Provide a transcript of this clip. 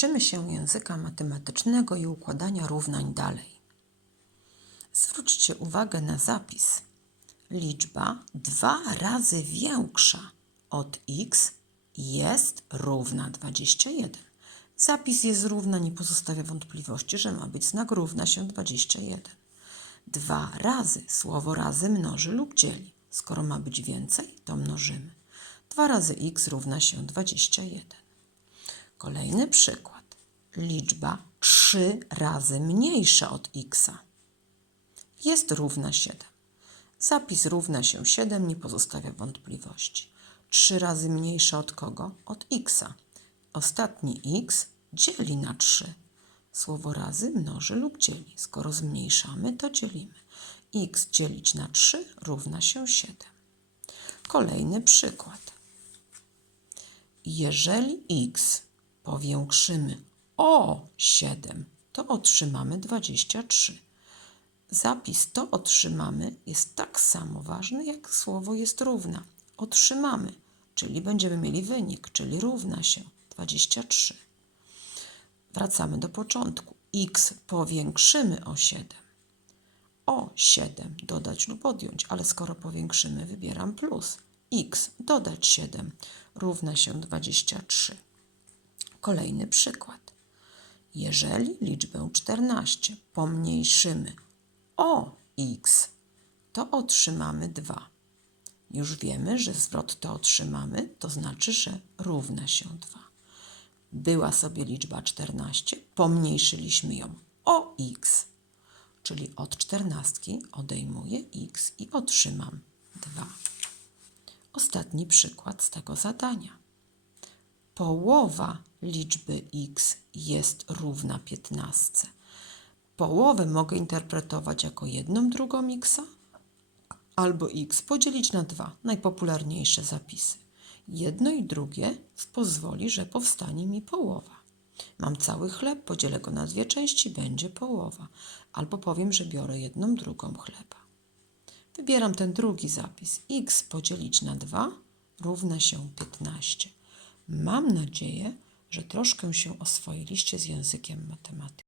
Uczymy się języka matematycznego i układania równań dalej. Zwróćcie uwagę na zapis. Liczba dwa razy większa od x jest równa 21. Zapis jest równa, nie pozostawia wątpliwości, że ma być znak równa się 21. Dwa razy, słowo razy mnoży lub dzieli. Skoro ma być więcej, to mnożymy. 2 razy x równa się 21. Kolejny przykład. Liczba 3 razy mniejsza od x jest równa 7. Zapis równa się 7 nie pozostawia wątpliwości. 3 razy mniejsza od kogo? Od x. Ostatni x dzieli na 3. Słowo razy mnoży lub dzieli. Skoro zmniejszamy, to dzielimy. x dzielić na 3 równa się 7. Kolejny przykład. Jeżeli x powiększymy o 7, to otrzymamy 23. Zapis to otrzymamy jest tak samo ważny, jak słowo jest równa. Otrzymamy, czyli będziemy mieli wynik, czyli równa się 23. Wracamy do początku. x powiększymy o 7. O 7 dodać lub odjąć, ale skoro powiększymy, wybieram plus. x dodać 7 równa się 23. Kolejny przykład. Jeżeli liczbę 14 pomniejszymy o x, to otrzymamy 2. Już wiemy, że zwrot to otrzymamy, to znaczy, że równa się 2. Była sobie liczba 14, pomniejszyliśmy ją o x, czyli od 14 odejmuję x i otrzymam 2. Ostatni przykład z tego zadania. Połowa liczby x jest równa 15. Połowę mogę interpretować jako jedną drugą x albo x podzielić na dwa najpopularniejsze zapisy. Jedno i drugie pozwoli, że powstanie mi połowa. Mam cały chleb, podzielę go na dwie części, będzie połowa. Albo powiem, że biorę jedną drugą chleba. Wybieram ten drugi zapis. x podzielić na 2 równa się 15. Mam nadzieję, że troszkę się oswoiliście z językiem matematyki.